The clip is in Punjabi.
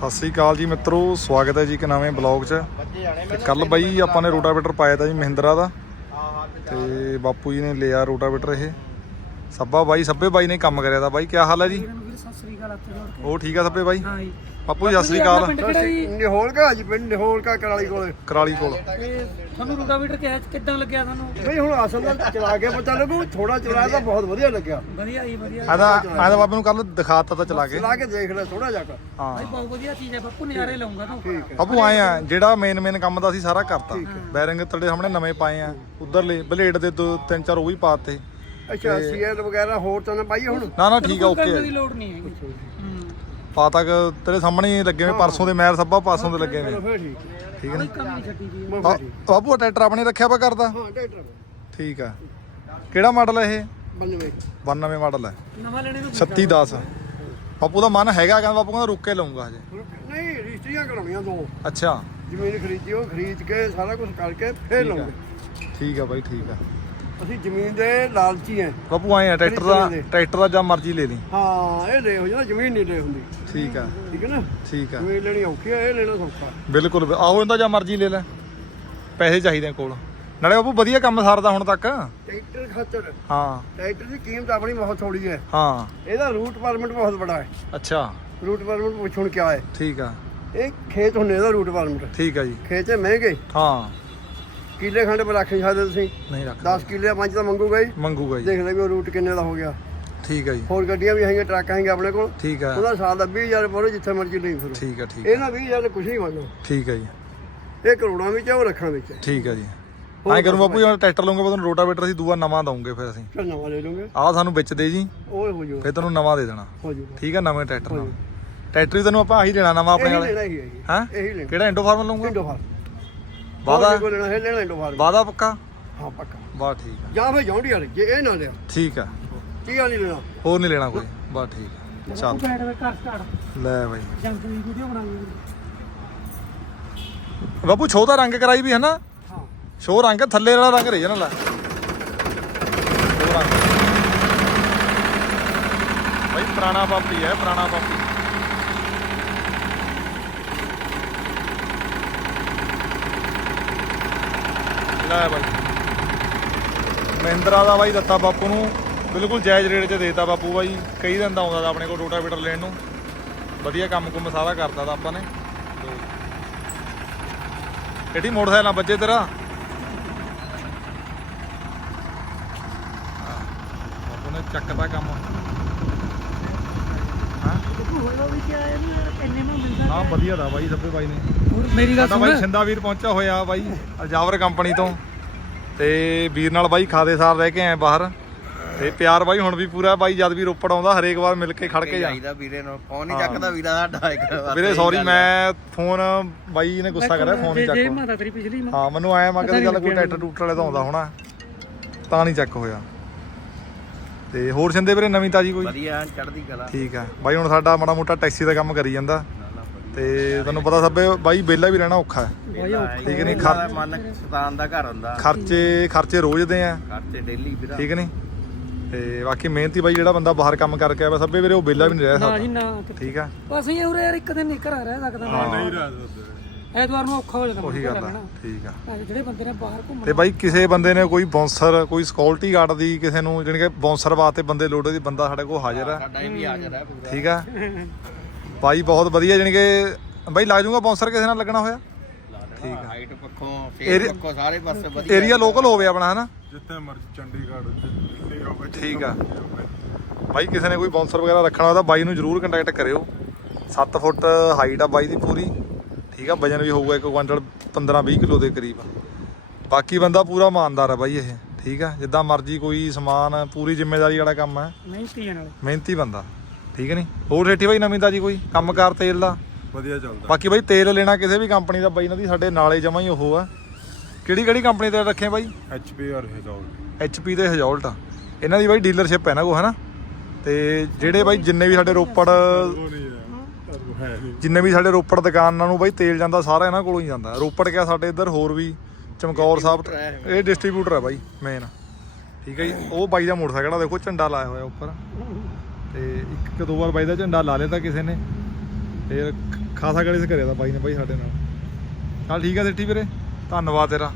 ਸਤਿ ਸ੍ਰੀ ਅਕਾਲ ਜੀ ਮਿੱਤਰੋ ਸਵਾਗਤ ਹੈ ਜੀ ਇੱਕ ਨਵੇਂ ਬਲੌਗ 'ਚ। ਤੇ ਕੱਲ ਬਾਈ ਆਪਾਂ ਨੇ ਰੋਟਾਵੇਟਰ ਪਾਇਆ ਤਾ ਜੀ ਮਹਿੰਦਰਾ ਦਾ। ਤੇ ਬਾਪੂ ਜੀ ਨੇ ਲਿਆ ਰੋਟਾਵੇਟਰ ਇਹ। ਸੱਬਾ ਬਾਈ ਸੱਬੇ ਬਾਈ ਨੇ ਕੰਮ ਕਰਿਆ ਤਾਂ। ਬਾਈ ਕੀ ਹਾਲ ਹੈ ਜੀ? ਉਹ ਠੀਕ ਆ ਸੱਬੇ ਬਾਈ? ਹਾਂ ਜੀ। ਬਾਪੂ ਜੀ ਸਤਿ ਸ੍ਰੀ ਅਕਾਲ। ਪਿੰਡ ਕਿਹੜਾ ਜੀ? ਨਿਹੋਲ ਕਾ ਜੀ ਪਿੰਡ ਨਿਹੋਲ ਕਾ ਕਰਾਲੀ ਕੋਲੇ। ਕਰਾਲੀ ਕੋਲ। ਤੇ ਤੁਹਾਨੂੰ ਰੋਟਾਵੀਟਰ ਕਿਹਾ ਕਿੱਦਾਂ ਲੱਗਿਆ ਤੁਹਾਨੂੰ? ਨਹੀਂ ਹੁਣ ਅਸਲ ਦਾ ਚਲਾ ਕੇ ਪਤਾ ਲੱਗੂ ਥੋੜਾ ਚਲਾਇਆ ਤਾਂ ਬਹੁਤ ਵਧੀਆ ਲੱਗਿਆ। ਵਧੀਆ ਜੀ ਵਧੀਆ। ਆਦਾ ਆਦਾ ਬਾਬੇ ਨੂੰ ਕੱਲ ਦਿਖਾਤਾ ਤਾਂ ਚਲਾ ਕੇ। ਚਲਾ ਕੇ ਦੇਖ ਲੈ ਥੋੜਾ ਜਿਹਾ ਕੁ। ਹਾਂ। ਭਾਈ ਬਹੁਤ ਵਧੀਆ ਚੀਜ਼ ਹੈ ਬਾਪੂ ਨਜ਼ਾਰੇ ਲਾਉਂਗਾ ਤੂੰ। ਠੀਕ ਹੈ। ਬਾਪੂ ਆਏ ਆ ਜਿਹੜਾ ਮੇਨ ਮੇਨ ਕੰਮ ਦਾ ਸੀ ਸਾਰਾ ਕਰਤਾ। ਬੈਰਿੰਗ ਤੁਹਾਡੇ ਸਾਹਮਣੇ ਨਵੇਂ ਪਾਏ ਆ। ਉਧਰਲੇ ਬਲੇਡ ਦੇ ਦੋ ਤਿੰਨ ਚਾਰ ਉਹ ਵੀ ਪਾਤੇ। ਅੱਛਾ ਸੀਐਲ ਵਗੈਰਾ ਹੋਰ ਤਾਂ ਨਾ ਪਾਈ ਹੁਣ? ਨਾ ਨਾ ਠੀਕ ਆ ਓਕੇ। ਦੀ ਲੋੜ ਨਹੀਂ ਹੂੰ ਪਾਤਾ ਕਿ ਤੇਰੇ ਸਾਹਮਣੇ ਹੀ ਲੱਗੇ ਹੋਏ ਪਰਸੋਂ ਦੇ ਮੈਰ ਸੱਬਾ ਪਾਸੋਂ ਦੇ ਲੱਗੇ ਨੇ। ਚਲੋ ਫਿਰ ਠੀਕ। ਹੈ। ਠੀਕ ਹੈ ਕੋਈ ਨਾ ਕਮੀ ਨਹੀਂ ਛੱਡੀ ਜੀ। ਮੈਂ ਬਾ- ਫਿਰ ਠੀਕ ਬਾਪੂ ਟਰੈਕਟਰ ਆਪਣੇ ਰੱਖਿਆ ਵਾ ਕਰਦਾ ਹਾਂ ਟਰੈਕਟਰ ਠੀਕ ਆ। ਕਿਹੜਾ ਮਾਡਲ ਹੈ ਇਹ? ਬੰਨਵੇਂ। 92 ਮਾਡਲ ਹੈ ਨਵਾਂ ਲੈਣੇ ਨੂੰ 3610 ਬਾਪੂ ਦਾ ਮਨ ਹੈਗਾ ਕਹਿੰਦਾ ਬਾਪੂ ਕਹਿੰਦਾ ਰੁੱਕ ਕੇ ਲਊਂਗਾ ਹਜੇ। ਨਹੀਂ ਰਜਿਸਟਰੀਆਂ ਕਰਾਉਣੀਆਂ ਦੋ। ਅੱਛਾ। ਜ਼ਮੀਨ ਖਰੀਦੀ ਉਹ ਖਰੀਦ ਕੇ ਸਾਰਾ ਕੁਝ ਕਰਕੇ ਫਿਰ ਠੀਕ ਆ। ਲਵਾਂਗੇ ਠੀਕ ਆ ਬਾਈ ਠੀਕ ਆ। ਅਸੀਂ ਜ਼ਮੀਨ ਦੇ ਲਾਲਚੀ ਐ। ਬਾਪੂ ਆਏ ਆ ਟਰੈਕਟਰ ਦਾ ਟਰੈਕਟਰ ਦਾ ਜਾਂ ਮਰਜ਼ੀ ਲੈ ਲਈ। ਹਾਂ ਇਹ ਲੈ ਹੋ ਜਾਂਦਾ ਜ਼ਮੀਨ ਨਹੀਂ ਲੈ ਹੁੰਦੀ। ਠੀਕ ਆ। ਠੀਕ ਹੈ ਨਾ? ਠੀਕ ਆ। ਜ਼ਮੀਨ ਲੈਣੀ ਔਖੀ ਹੈ ਇਹ ਲੈਣਾ ਸੌਖਾ। ਬਿਲਕੁਲ ਆਹੋ ਇਹਦਾ ਜਾਂ ਮਰਜ਼ੀ ਲੈ ਲੈ। ਪੈਸੇ ਚਾਹੀਦੇ ਕੋਲ। ਨਾਲੇ ਬਾਪੂ ਵਧੀਆ ਕੰਮ ਸਾਰਦਾ ਹੁਣ ਤੱਕ। ਟਰੈਕਟਰ ਖਾਤਰ। ਹਾਂ। ਟਰੈਕਟਰ ਦੀ ਕੀਮਤ ਆਪਣੀ ਬਹੁਤ ਥੋੜੀ ਹੈ ਹਾਂ। ਇਹਦਾ ਰੂਟ ਪਰਮਿਟ ਬਹੁਤ ਬੜਾ ਹੈ ਅੱਛਾ। ਰੂਟ ਪਰਮਿਟ ਪੁੱਛਣ ਕਿਆ ਹੈ ਠੀਕ ਆ। ਇਹ ਖੇਤ ਹੁੰਨੇ ਇਹਦਾ ਰੂਟ ਪਰਮਿਟ ਠੀਕ ਆ ਜੀ। ਖੇਤ ਮਹਿੰਗੇ। ਹਾਂ। ਕਿੱਲੇ ਖੰਡ ਪਰ ਰੱਖ ਨਹੀਂ ਸਕਦੇ ਤੁਸੀਂ। ਨਹੀਂ ਰੱਖ 10 ਕਿੱਲੇ ਪੰਜ ਤਾਂ ਮੰਗੂਗਾ ਹੀ। ਮੰਗੂਗਾ ਜੀ। ਦੇਖ ਲੈ ਵੀ ਉਹ ਰੂਟ ਕਿੰਨੇ ਦਾ ਹੋ ਗਿਆ। ਠੀਕ ਆ ਜੀ। ਹੋਰ ਗੱਡੀਆਂ ਵੀ ਹੈਗੀਆਂ ਟਰੱਕ ਹੈਗੇ ਆਪਣੇ ਕੋਲ। ਠੀਕ ਆ। ਉਹਦਾ ਸਾਲ ਦਾ 20000 ਪਰੋ ਜਿੱਥੇ ਮਰਜ਼ੀ ਲਈ ਫਿਰੋ। ਠੀਕ ਆ ਠੀਕ ਇਹ ਨਾ 20000 ਕੁਝ ਨਹੀਂ ਮੰਨੋ। ਠੀਕ ਆ ਜੀ। ਇਹ ਕਰੋੜਾਂ ਵਿੱਚ ਹੈ ਉਹ ਲੱਖਾਂ ਵਿੱਚ। ਹੈ ਠੀਕ ਆ ਜੀ। ਐਂ ਕਰੂੰ ਬਾਪੂ ਜੀ ਟਰੈਕਟਰ ਲਵਾਂਗੇ ਤੁਹਾਨੂੰ ਰੋਟਾਵੇਟਰ ਅਸੀਂ ਦੂਆ ਨਵਾਂ ਦਵਾਂਗੇ ਫਿਰ ਅਸੀਂ। ਚੱਲ ਨਵਾਂ ਲੈ ਲਓਗੇ ਆਹ ਸਾਨੂੰ ਵਿੱਚ ਦੇ ਜੀ। ਉਹ ਹੋ ਜਾਊਗਾ ਫਿਰ ਤੈਨੂੰ ਨਵਾਂ ਦੇ ਦੇਣਾ। ਹੋ ਜਾਊਗਾ ਠੀਕ ਆ ਨਵੇਂ ਟਰੈਕਟਰ ਨਾਲ। ਟਰੈਕਟਰ ਵੀ ਤੈਨੂੰ ਆਪਾਂ ਆਹੀ ਦੇਣਾ ਨਵਾਂ ਆਪਣੇ ਵਾਲੇ। ਹੀ ਹੈ ਜੀ। ਹੈਂ? ਇਹੀ ਲੈਣਾ। ਕਿਹੜਾ ਇੰਡੋ ਫਾਰਮ ਲਵਾਂਗਾ ਇੰਡੋ ਫਾਰ ਵਾਦਾ ਕੋਈ ਲੈਣਾ ਹੈ ਲੈਣਾ ਇੰਡੋ ਫਾਰ ਵਾਦਾ ਪੱਕਾ? ਹਾਂ ਪੱਕਾ। ਬਾ ਠੀਕ ਆ। ਜਾਂ ਫਿਰ ਜੌਂਡੀ ਵਾਲੇ ਜੇ ਇਹ ਨਾ ਲਿਆ। ਠੀਕ ਆ। ਕੀ ਆ ਨਹੀਂ ਲੈਣਾ? ਹੋਰ ਨਹੀਂ ਲੈਣਾ ਕੋਈ। ਬਾ ਠੀਕ ਆ। ਚੱਲ। ਬੈਠ ਕੇ ਕਰ ਸਟਾਰਟ ਲੈ ਬਾਈ। ਜੰਗ ਦੀ ਵੀਡੀਓ ਬਣਾਉਂਗੇ ਬਾਪੂ ਛੋਹ ਦਾ ਰੰਗ ਕਰਾਈ ਵੀ ਹੈ ਨਾ? ਹਾਂ। ਸ਼ੋ ਰੰਗ ਥੱਲੇ ਵਾਲਾ ਰੰਗ ਰਹਿ ਜਾਣਾ ਲੈ। ਬਾਈ ਪੁਰਾਣਾ ਪਾਪੀ ਹੈ ਪੁਰਾਣਾ ਪਾਪੀ ਲੈ ਬਾਈ। ਮਹਿੰਦਰਾ ਦਾ ਬਾਈ ਦਿੱਤਾ ਬਾਪੂ ਨੂੰ। ਬਿਲਕੁਲ ਜਾਇਜ਼ ਰੇਟ 'ਚ ਦੇਤਾ ਬਾਪੂ ਬਾਈ। ਕਈ ਦਿਨ ਦਾ ਆਉਂਦਾ ਤਾ ਆਪਣੇ ਕੋਲ ਰੋਟਾਵੇਟਰ ਲੈਣ ਨੂੰ। ਵਧੀਆ ਕੰਮ ਕੁਮ ਸਾਰਾ ਕਰਤਾ ਤਾਂ ਆਪਾਂ ਨੇ। ਕਿਹੜੀ ਮੋਟਰਸਾਈਕਲ ਨਾਲ ਬੱਜੇ ਤੇਰਾ? ਬਾਪੂ ਨੇ ਚੱਕਦਾ ਕੰਮ। ਹਾਂ। ਹੋਇਆ ਵੀ ਕੀ ਆਇਆ ਨਹੀਂ ਯਾਰ ਇੰਨੇ ਨੂੰ ਮਿਲਦਾ ਹਾਂ ਵਧੀਆ ਦਾ ਬਾਈ ਸੱਬੇ ਬਾਈ ਨੇ। ਹੋਰ ਮੇਰੀ ਗੱਲ ਸਾਡਾ ਬਾਈ ਸੁਣ ਛਿੰਦਾ ਵੀਰ ਪਹੁੰਚਿਆ ਹੋਇਆ ਬਾਈ ਅਲਜਾਵਰ ਕੰਪਨੀ ਤੋਂ। ਤੇ ਵੀਰ ਨਾਲ ਬਾਈ ਖਾਦੇ ਸਾਰ ਰਹਿ ਕੇ ਆਏ ਬਾਹਰ। ਤੇ ਪਿਆਰ ਬਾਈ ਹੁਣ ਵੀ ਪੂਰਾ ਬਾਈ ਜਦ ਵੀ ਰੋਪੜ ਆਉਂਦਾ ਹਰੇਕ ਵਾਰ ਮਿਲ ਕੇ ਖੜ ਕੇ ਜਾ। ਜਾਈਦਾ ਵੀਰੇ ਨੂੰ ਫੋਨ ਨਹੀਂ ਚੱਕਦਾ ਵੀਰਾ ਸਾਡਾ ਇੱਕ ਵਾਰ ਵੀਰੇ ਸੌਰੀ ਮੈਂ ਫੋਨ ਬਾਈ ਨੇ ਗੁੱਸਾ ਕਰਿਆ ਫੋਨ ਨਹੀਂ ਜੇ ਚੱਕ ਮਾਤਾ ਤੇਰੀ ਪਿਛਲੀ ਮਾਂ। ਹਾਂ ਮੈਨੂੰ ਆਇਆ ਮੈਂ ਕਿਹਾ ਚੱਲ ਕੋਈ ਟਰੈਕਟਰ ਟੂਟਰ ਵਾਲੇ ਤਾਂ ਆਉਂਦਾ ਹੋਣਾ ਤਾਂ ਨਹੀਂ ਚੱਕ ਹੋਇਆ। ਤੇ ਹੋਰ ਸਿੰਦੇ ਵੀਰੇ ਨਵੀਂ ਤਾਜੀ ਕੋਈ? ਵਧੀਆ ਚੜਦੀ ਕਲਾ। ਠੀਕ ਆ। ਬਾਈ ਹੁਣ ਸਾਡਾ ਮਾੜਾ ਮੋਟਾ ਟੈਕਸੀ ਦਾ ਕੰਮ ਕਰੀ ਜਾਂਦਾ। ਤੇ ਤੁਹਾਨੂੰ ਪਤਾ ਸਭੇ ਬਾਈ ਵਿਹਲਾ ਵੀ ਰਹਿਣਾ ਔਖਾ ਹੈ। ਠੀਕ ਨਹੀਂ ਖਰ ਖਰ ਮਨ ਸ਼ੈਤਾਨ ਦਾ ਘਰ ਹੁੰਦਾ। ਖਰਚੇ ਖਰਚੇ ਰੋਜ਼ ਦੇ ਆ। ਖਰਚੇ ਡੇਲੀ ਵੀਰਾ। ਠੀਕ ਨਹੀਂ? ਤੇ ਬਾਕੀ ਮਿਹਨਤੀ ਬਾਈ ਜਿਹੜਾ ਬੰਦਾ ਬਾਹਰ ਕੰਮ ਕਰਕੇ ਆਇਆ ਸਭੇ ਵੀਰੇ ਉਹ ਵਿਹਲਾ ਵੀ ਨਹੀਂ ਰਹਿ ਨਾ ਜੀ ਸਕਦਾ ਨਾ। ਠੀਕ ਆ। ਬਸ ਇਹ ਉਰੇ ਯਾਰ ਇੱਕ ਦਿਨ ਨਹੀਂ ਘਰ ਰਹਿ ਸਕਦਾ। ਨਹੀਂ ਰਹਿ ਸਕਦਾ। ਐਤਵਾਰ ਨੂੰ ਔਖਾ ਹੋ ਜਾਂਦਾ ਉਹੀ ਗੱਲ ਆ। ਠੀਕ ਆ। ਹਾਂ, ਜਿਹੜੇ ਬੰਦੇ ਨੇ ਬਾਹਰ ਘੁੰਮਣਾ। ਤੇ ਬਾਈ ਕਿਸੇ ਬੰਦੇ ਨੇ ਕੋਈ ਬੌਂਸਰ ਕੋਈ ਸਕਿਉਰਟੀ ਗਾਰਡ ਦੀ ਕਿਸੇ ਨੂੰ ਜਾਣੀ ਕਿ ਬੌਂਸਰ ਵਾਸਤੇ ਬੰਦੇ ਲੋੜੇ ਦੀ ਬੰਦਾ ਸਾਡੇ ਕੋਲ ਹਾਜ਼ਰ ਆ। ਸਾਡਾ ਵੀ ਹਾਜ਼ਰ ਹੈ ਪੂਰਾ। ਠੀਕ ਆ। ਬਾਈ ਬਹੁਤ ਵਧੀਆ ਜਾਣੀ ਕਿ ਬਾਈ ਲੱਗ ਜੂਗਾ ਬੌਂਸਰ ਕਿਸੇ ਨਾਲ ਲੱਗਣਾ ਹੋਇਆ? ਠੀਕ ਹੈ ਹਾਈਟ ਪੱਖੋਂ ਫੇਰ ਪੱਖੋਂ ਸਾਰੇ ਪਾਸੇ ਵਧੀਆ ਏਰੀਆ ਲੋਕਲ ਹੋਵੇ ਆਪਣਾ ਹਨਾ? ਜਿੱਥੇ ਮਰਜ਼ੀ ਚੰਡੀਗੜ੍ਹ ਦਿੱਲੀ ਹੋਵੇ ਠੀਕ ਆ। ਬਾਈ ਕਿਸੇ ਨੇ ਕੋਈ ਬੌਂਸਰ ਵਗੈਰਾ ਰੱਖਣਾ ਹੋਇਆ ਤਾਂ ਬਾਈ ਨੂੰ ਜਰੂਰ ਕੰਟੈਕਟ ਕਰਿਓ। 7 ਫੁੱਟ ਹਾਈਟ ਆ ਬਾਈ ਦੀ ਪੂਰੀ। ਠੀਕ ਆ ਵਜਨ ਵੀ ਹੋਊਗਾ 1 ਕੁਇੰਟਲ 15 20 ਕਿਲੋ ਦੇ ਕਰੀਬ ਬਾਕੀ ਬੰਦਾ ਪੂਰਾ ਇਮਾਨਦਾਰ ਆ ਬਾਈ ਇਹ ਠੀਕ ਆ ਜਿੱਦਾਂ ਮਰਜ਼ੀ ਕੋਈ ਸਮਾਨ ਪੂਰੀ ਜ਼ਿੰਮੇਵਾਰੀ ਵਾਲਾ ਕੰਮ ਹੈ ਮਿਹਨਤੀ ਬੰਦਾ ਠੀਕ ਨਹੀਂ? ਹੋਰ ਰੇਟੀ ਬਾਈ ਨਵੀਂ ਤਾਜੀ ਕੋਈ ਕੰਮਕਾਰ ਤੇਲ ਦਾ? ਵਧੀਆ ਚੱਲਦਾ। ਬਾਕੀ ਬਾਈ ਤੇਲ ਲੈਣਾ ਕਿਸੇ ਵੀ ਕੰਪਨੀ ਦਾ ਬਾਈ ਇਹਨਾਂ ਦੀ ਸਾਡੇ ਨਾਲੇ ਜਮਾ ਹੀ ਉਹ ਆ। ਕਿਹੜੀ ਕਿਹੜੀ ਕੰਪਨੀ ਤੇ ਰੱਖੇ ਬਾਈ? ਐਚਪੀ ਔਰ ਹਿਜ਼ਾਲ HP ਤੇ ਹਜੌਲਟ ਆ। ਇਹਨਾਂ ਦੀ ਬਾਈ ਡੀਲਰਸ਼ਿਪ ਹੈ ਨਾ ਕੋ ਹਨਾ ਤੇ ਜਿਹੜੇ ਬਾਈ ਜਿੰਨੇ ਵੀ ਸਾਡੇ ਰੋਪੜ ਉਹ ਨਹੀਂ ਹੈ ਉਹ ਹੈ ਨਹੀਂ ਜਿੰਨੇ ਵੀ ਸਾਡੇ ਰੋਪੜ ਦੁਕਾਨਾਂ ਨੂੰ ਬਾਈ ਤੇਲ ਜਾਂਦਾ ਸਾਰਾ ਇਹਨਾਂ ਕੋਲੋਂ ਹੀ ਜਾਂਦਾ। ਰੋਪੜ ਕਿਆ ਸਾਡੇ ਇੱਧਰ ਹੋਰ ਵੀ ਚਮਕੌਰ ਸਾਹਿਬ ਇਹ ਡਿਸਟ੍ਰੀਬਿਊਟਰ ਹੈ ਬਾਈ ਮੇਨ ਠੀਕ ਹੈ ਜੀ ਉਹ ਬਾਈ ਦਾ ਮੋਟਰਸਾਈਕਲ ਆ ਦੇਖੋ ਝੰਡਾ ਲਾਇਆ ਹੋਇਆ ਉੱਪਰ। ਤੇ ਇੱਕ ਕਿ ਦੋ ਵਾਰ ਬਾਈ ਦਾ ਝੰਡਾ ਲਾ ਲਿਆ ਤਾਂ ਕਿਸੇ ਨੇ। ਫੇਰ ਖਾਸਾ ਗਲੇ ਕਰਿਆ ਤਾਂ ਬਾਈ ਨੇ ਬਾਈ ਸਾਡੇ ਨਾਲ। ਚੱਲ ਠੀਕ ਆ ਸਿੱਟੀ ਵੀਰੇ ਧੰਨਵਾਦ ਤੇਰਾ।